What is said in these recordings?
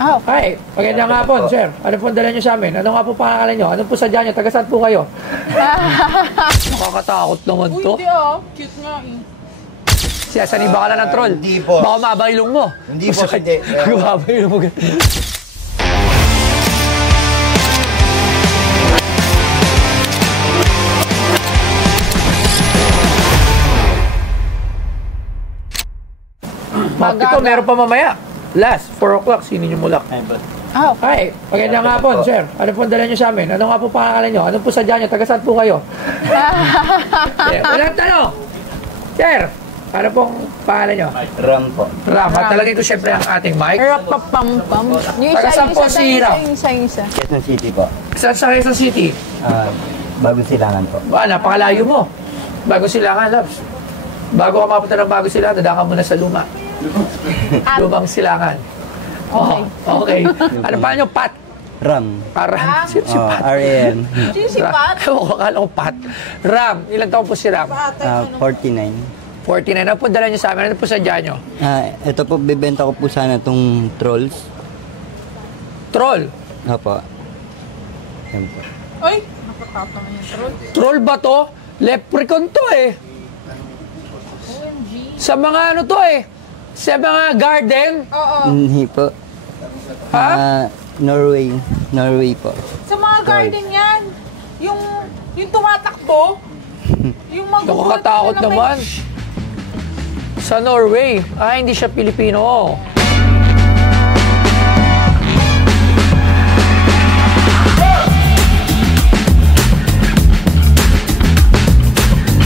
Ah, okay. Hi, magandang hapon, sir. Ano po dala nyo sa amin? Ano nga po pangalan nyo? Ano po sadya nyo? Taga saan po kayo? Nakakatakot naman to. Uy, di cute nga eh. Siya, saniba ka lang ng troll. Hindi, boss. Baka mabay ilong mo. Hindi, boss, hindi. Mabay ilong mo. Ito, meron pa mamaya. Last, 4 o'clock, sinin nyo mulak. Ah, okay. Hi, magandang hapon, sir. Ano po dala nyo sa amin? Ano nga po pangalan nyo? Ano po sadya nyo? Taga saan po kayo? Walang tanong. Sir, ano pong pangalan nyo? Ram po. Ram. Talagang ito syempre ang ating mic. Rapapam-pam. Yung Taga saan po si Ram? Yung isa. Quezon City po. Sa Quezon City. Bagong Silangan po. Napakalayo mo. Bago Silangan, Labs. Bago ka mapunta ng Bago Silangan, dadaan ka muna sa luma. Lumang Silangan. Okay. Okay. Ano pa nyo? Pat. Ram. Ram. Si Pat. R.A.M. Si Pat? Akala ko Pat. Ram. Ilang taon po si Ram? 49. 49. Ano po dala nyo sa amin? Ano po sadya nyo? Ito po, bibenta ko po sana itong trolls. Troll. Opo. Yan po. Ay, nakakatawa yung troll. Troll ba to? Leprechaun to eh. OMG. Sa mga ano to eh. Sa mga garden. Oo. Hindi po. Ha? Norway po. Sa mga garden yan. Yung tumatakbo. Yung magugulat Nakakatakot na may- naman. Sa Norway. Hindi siya Pilipino.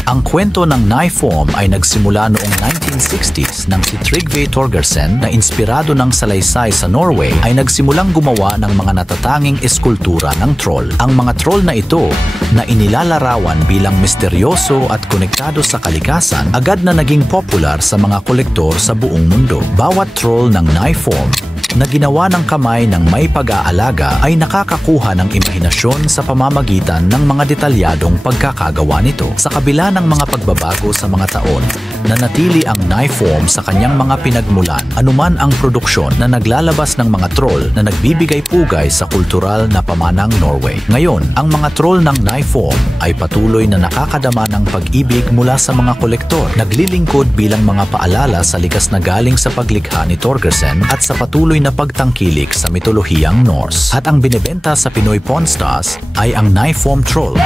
Ang kwento ng Knife-Form ay nagsimula noong 1960s nang si Trygve Torgersen na inspirado ng salaysay sa Norway ay nagsimulang gumawa ng mga natatanging eskultura ng troll. Ang mga troll na ito na inilalarawan bilang misteryoso at konektado sa kalikasan agad na naging popular sa mga kolektor sa buong mundo. Bawat troll ng Knife-Form na ginawa ng kamay ng may pag-aalaga ay nakakakuha ng imahinasyon sa pamamagitan ng mga detalyadong pagkakagawa nito. Sa kabila ng mga pagbabago sa mga taon, nanatili ang Knife-Form sa kanyang mga pinagmulan, anuman ang produksyon na naglalabas ng mga troll na nagbibigay pugay sa kultural na pamanang Norway. Ngayon, ang mga troll ng Knife-Form ay patuloy na nakakadama ng pag-ibig mula sa mga kolektor, naglilingkod bilang mga paalala sa likas na galing sa paglikha ni Torgersen at sa patuloy na pagtangkilik sa mitolohiyang Norse. At ang binebenta sa Pinoy Pawn Stars ay ang Knife-Form troll.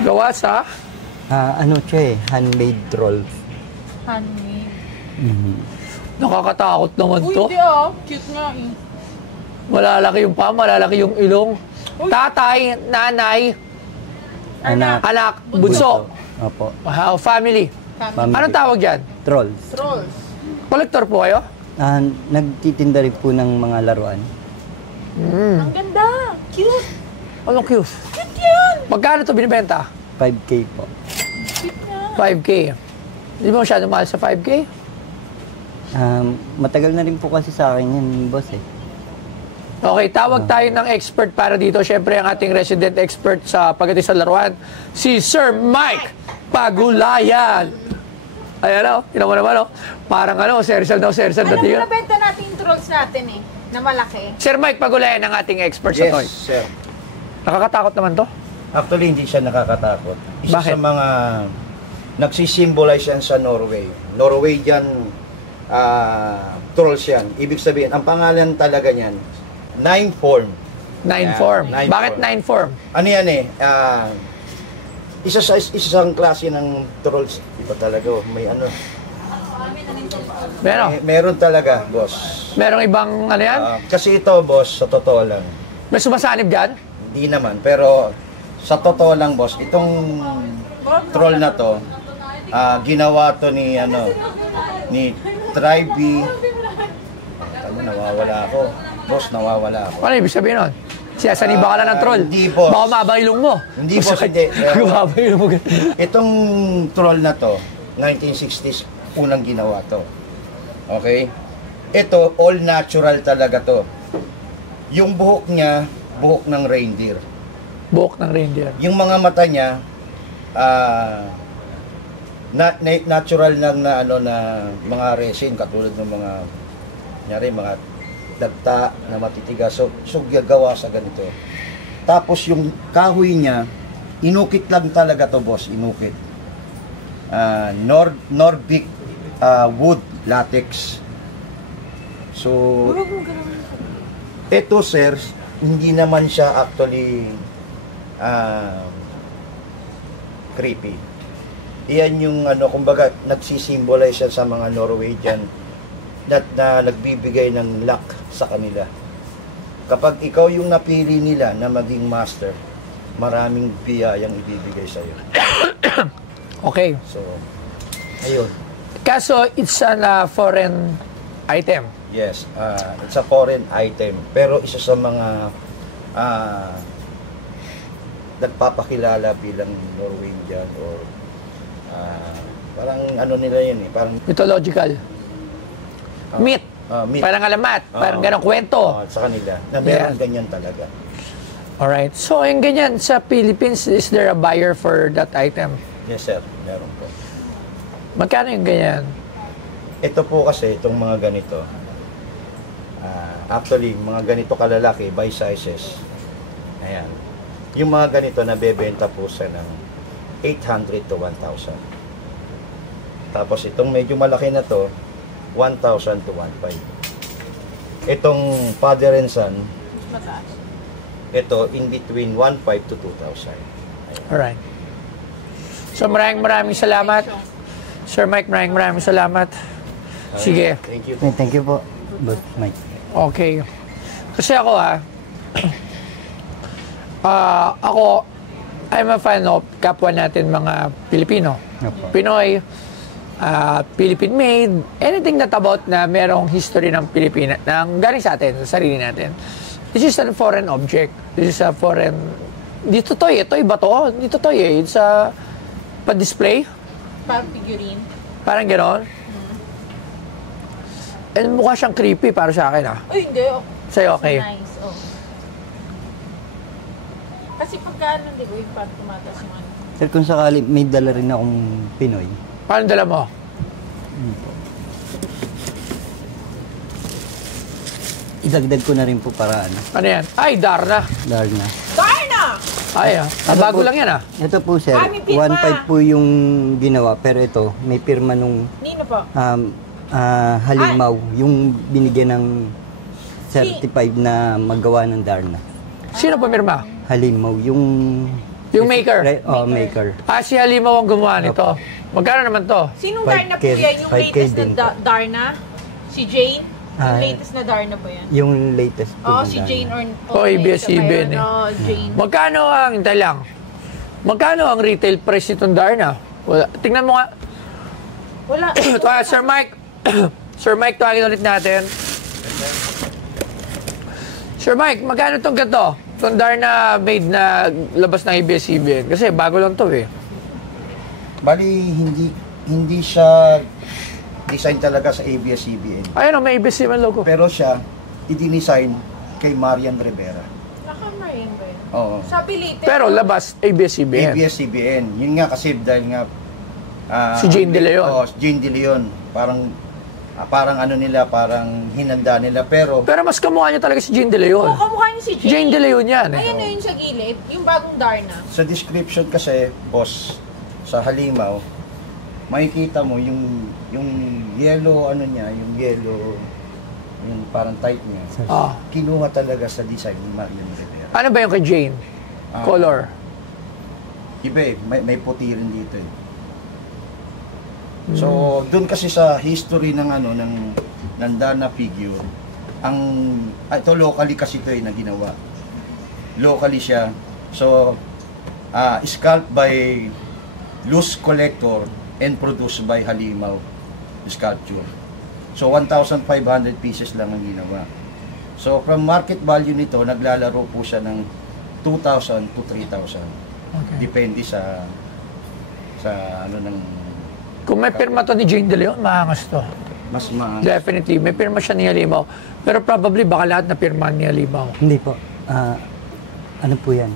Gawa sa? Ano siya eh, handmade trolls. Handmade. Nakakatakot naman Uy, to. di cute nga eh. Malalaki yung paa, malalaki yung ilong. Tatay, nanay, anak, bunso. Opo. Wow, family. Family. Anong tawag dyan? Trolls. Trolls. Kolektor po kayo? Nagtitinda rin po ng mga laruan. Ang ganda. Cute. Anong cute? Cute yan. Magkano to binibenta? 5K po. Cute nga. 5K. Hindi mo masyado mahal sa 5K? Matagal na rin po kasi sa akin yan, boss eh. Okay, tawag tayo ng expert para dito. Siyempre, ang ating resident expert sa pagdating sa laruan, si Sir Mike Pagulayan. Ayan o, tinan mo naman o. Parang sersal daw, sersal Alam dati mo, yun. nabenta natin yung trolls natin eh. Na malaki. Sir Mike Pagulayan ang ating expert sa toy. Yes, sir. Nakakatakot naman to. Actually, hindi siya nakakatakot. Isa Bakit? sa mga nagsisimbolize yan sa Norway. Norwegian trolls yan. Ibig sabihin, ang pangalan talaga niyan, Knife-Form. Nine-form. Nine Bakit form. nine-form? Ano yan eh, isang klase ng trolls. Iba talaga, may ano. Meron. Meron talaga, boss. Merong ibang ano yan? Kasi ito, boss, sa totoo lang. May sumasanib dyan? Hindi naman, pero sa totoo lang, boss, itong troll na to, ginawa to ni Trygve. Nawawala ako. Boss, nawawala ako. Ano ibig sabihin nun? Siya, saniba ka lang ng troll. Hindi, boss. Baka mabang ilong mo. Hindi, boss, hindi. Mabang ilong mo. Itong troll na to, 1960s, unang ginawa to. Okay? Ito, all natural talaga to. Yung buhok niya, buhok ng reindeer. Buhok ng reindeer. Yung mga mata niya, natural lang na mga resin, katulad ng mga dagta na matitigas. So gagawa sa ganito. Tapos yung kahoy niya, inukit lang talaga to, boss, inukit. Nordic wood latex. So, ito, sir, hindi naman siya actually creepy. Iyan yung kumbaga nagsisimbolize siya sa mga Norwegian na nagbibigay ng luck sa kanila. Kapag ikaw yung napili nila na maging master, maraming biyayang ibibigay sa iyo. Okay. So, ayun. Kaso, it's a foreign item. Yes, it's a foreign item. Pero isa sa mga nagpapakilala bilang Norwegian or parang nila yun eh. Parang Mythological. Myth. myth. Parang alamat. Parang ganong kwento. Sa kanila. Na meron Yeah. ganyan talaga. Alright. So, yung ganyan, sa Philippines, is there a buyer for that item? Yes, sir. Meron po. Magkano yung ganyan? Ito po kasi, itong mga ganito, actually, mga ganito kalalaki, by sizes. Ayan. Yung mga ganito, nabebenta po sa ng 800 to 1,000. Tapos, itong medyo malaki na to, 1,000 to 1,500. Itong Father and Son, Mataas. ito, in between 1,500 to 2,000. Alright. So, maraming salamat. Sir Mike, maraming salamat. Sige. Thank you. Thank you po, Boss Mike. Okay. Kasi ako I'm a fan of kapwa natin mga Pilipino. Opo. Pinoy, Philippine made, anything that about na merong history ng Pilipinas, ng galing sa atin, sa sarili natin. This is a foreign object. This is a foreign, dito toy ba to? Dito toy It's a pa-display. Parang figurine. Parang gano'n. And mukha siyang creepy para sa akin Uy, hindi. Sa'yo, okay. Nice. Oh. Kasi pagka di ba yung parang tumatas yung ano. Sir, kung sakali, may dala rin akong Pinoy. Paano dala mo? Idagdag ko na rin po para Ano yan? Ay, Darna. Darna. Darna! Ay, bago po? lang yan Ito po, sir, may pirma. 1.5 po yung ginawa, pero ito, may pirma nung Nino po. halimaw, yung binigyan ng certified na magawa ng Darna. Sino pumirma? Halimaw, yung... Yung maker? Maker. Si Halimaw ang gumawa nito. Magkano naman to? Sinong 5K Darna po yan? Yung 5K latest din na Darna? Si Jane? Yung Ah. latest na Darna po yan? Yung latest po. Oo, ng si Darna. Jane or... ABS-CBN eh. Jane. Magkano ang, hintay lang, magkano ang retail price nitong Darna? Wala. Tingnan mo nga. Wala. Sir Mike, Sir Mike, tawagin ulit natin. Sir Mike, magkano itong ganito? Itong Darna made na labas ng ABS-CBN. Kasi bago lang to eh. Bali, hindi siya design talaga sa ABS-CBN. Ayun o, may ABS-CBN logo. Pero siya, i-design kay Marian Rivera. Nakamarin ba yun? Oo. Sa Pilite. Pero labas, ABS-CBN. ABS-CBN. Yun nga kasi dahil nga... Si Jane De Leon. Oo, si Jane De Leon. Parang nila, parang hinanda nila. Pero Pero mas kamukha niya talaga si Jane De Leon. Oo, kamukha niya si Jane. Jane De Leon yan eh. Ayan na yun sa gilid. Yung bagong Darna. sa description kasi, boss, sa halimaw, makikita mo yung yellow, yung yellow, yung parang type niya. Ah. Kinuha talaga sa design ni Marian Rivera. Ano ba yung kay Jane? Color? Iba eh, may puti rin dito eh. So, doon kasi sa history ng ng Darna figure, ito locally kasi ito na ginawa. Locally siya. So, sculpted by loose collector and produced by Halimaw Sculpture. So, 1,500 pieces lang ang ginawa. So, from market value nito, naglalaro po siya ng 2,000 to 3,000. Okay. Depende sa ng Kung may pirma to ni Jane De Leon, maangas to. mas Definitely. May pirma siya ni Halimaw. Pero probably baka lahat na pirma ni Halimaw. Hindi po. Ano po yan?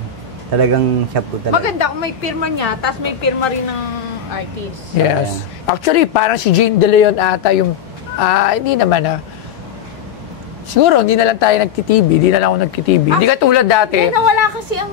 Talagang siya po talaga. Maganda kung may pirma niya, tapos may pirma rin ng artist. Yes. Actually, parang si Jane De Leon ata yung... hindi naman Siguro, hindi na lang tayo nagtitv. Hindi na lang ako nagtitv. Hindi ka tulad dati. Eh, nawala kasi ang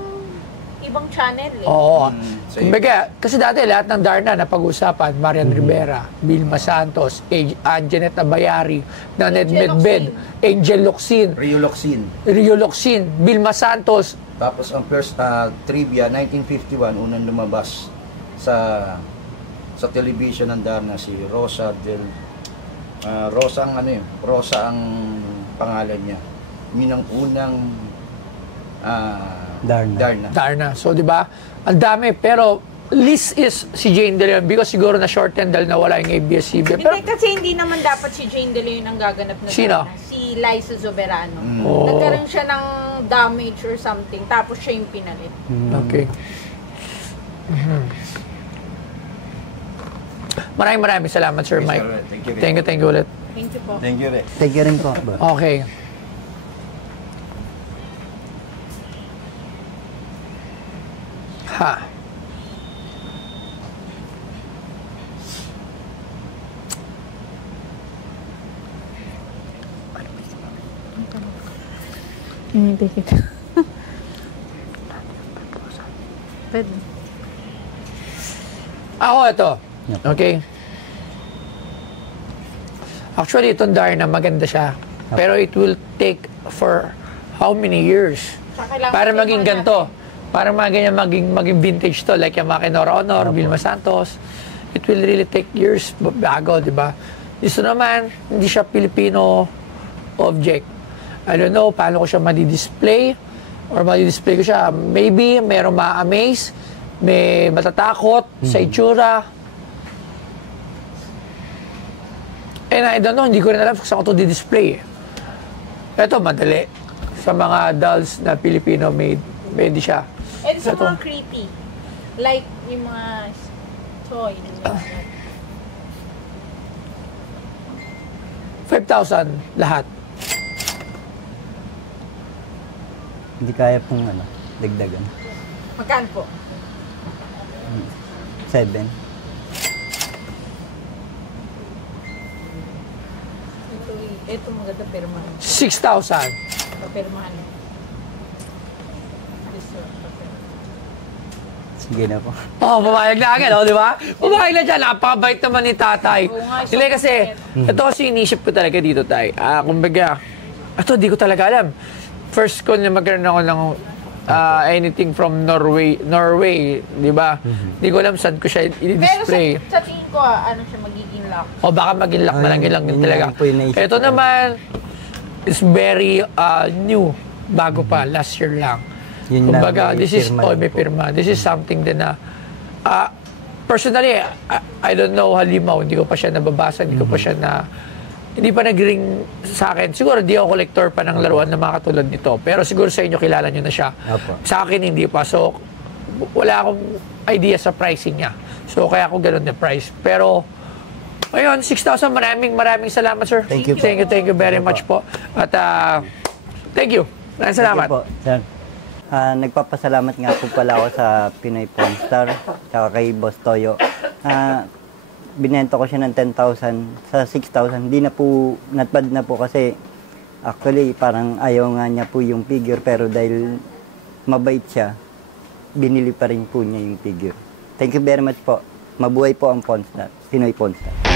ibang channel eh. Oo. Same. Kumbaga, kasi dati lahat ng Darna na pag-usapan, Marian Rivera, Vilma Santos, Anjanet Abayari, Naned Angel Medbed, Angel Locsin, Rio Locsin, Vilma Santos. Tapos ang first trivia, 1951, unang lumabas sa television ng Darna si Rosa Rosa ang pangalan niya. Yun ang unang Darna. So, di ba? Ang dami. Pero, least is si Jane De Leon because siguro na shorten dahil nawala yung ABS-CBN. Pero, Hindi, kasi hindi naman dapat si Jane De Leon ang gaganap na Sino? Darna. Si Liza Soberano. Oh. Nagkaroon siya ng damage or something, tapos siya yung pinalit. okay. Maraming salamat, Sir Yes, Mike. sir. Thank you. Thank you ulit. Thank you po. Thank you, Rex. Thank you rin po. boss. Okay. Ha. Hindi kita. Pwede. Ako ito. Okay. Actually, itong Darna, maganda siya. Pero it will take for how many years? Kailangan Para tingnan maging natin. ganito. Para ganyan maging vintage to. Like yung mga kay Nora Honor, Vilma Santos. It will really take years bago, di ba? Dito naman, hindi siya Filipino object. I don't know paano ko siya madi-display or madi-display ko siya. Maybe merong ma-amaze, may matatakot sa itsura. And I don't know, hindi ko rin alam kung saan ko ito di-display. Ito, madali. Sa mga dolls na Filipino made, pwede siya. And sa Ito. mga creepy. Like yung mga toy. 5,000 lahat. Hindi kaya pong dagdagan. Magkano po? 7. Ito maganda pero mahal. 6,000. Pero mahal. This one, Sige na po. Oh, pumayag na agad, di ba? Pumayag na dyan. Napakabait naman ni tatay. Oo nga, Hindi kasi, ito kasi inisip ko talaga dito, tay. Kumbaga, ito, di ko talaga alam. First ko na magkaroon ako ng anything from Norway, di ba? Di ko alam saan ko siya Pero i-display. sa tingin ko, ano siya magiging lock. O baka maging lock na lang yun lang din Yun talaga. lang po yung naisip Ito ko. naman is very new. Bago pa, last year lang. Yun lang, Kumbaga, may this is, pirma may po. pirma. This is something din na, personally, I don't know halimaw, hindi ko pa siya nababasa, hindi ko pa siya hindi pa nag-ring sa akin. Siguro di ako collector pa ng laruan na mga katulad nito. Pero siguro sa inyo, kilala nyo na siya. Apo. Sa akin, hindi pa. So, wala akong idea sa pricing niya. So, kaya ako ganun na price. Pero, ayun, 6,000. Maraming salamat, sir. Thank you po. Thank you very much po. At, thank you. Maraming salamat. Thank you po, sir. Nagpapasalamat nga po pala ako sa Pinoy Pawn Star tsaka kay Boss Toyo. Binenta ko siya ng 10,000 sa 6,000. Hindi na po, natpad na po kasi actually parang ayaw nga niya po yung figure pero dahil mabait siya, binili pa rin po niya yung figure. Thank you very much po. Mabuhay po ang Pawn Star, Pinoy Pawn Star.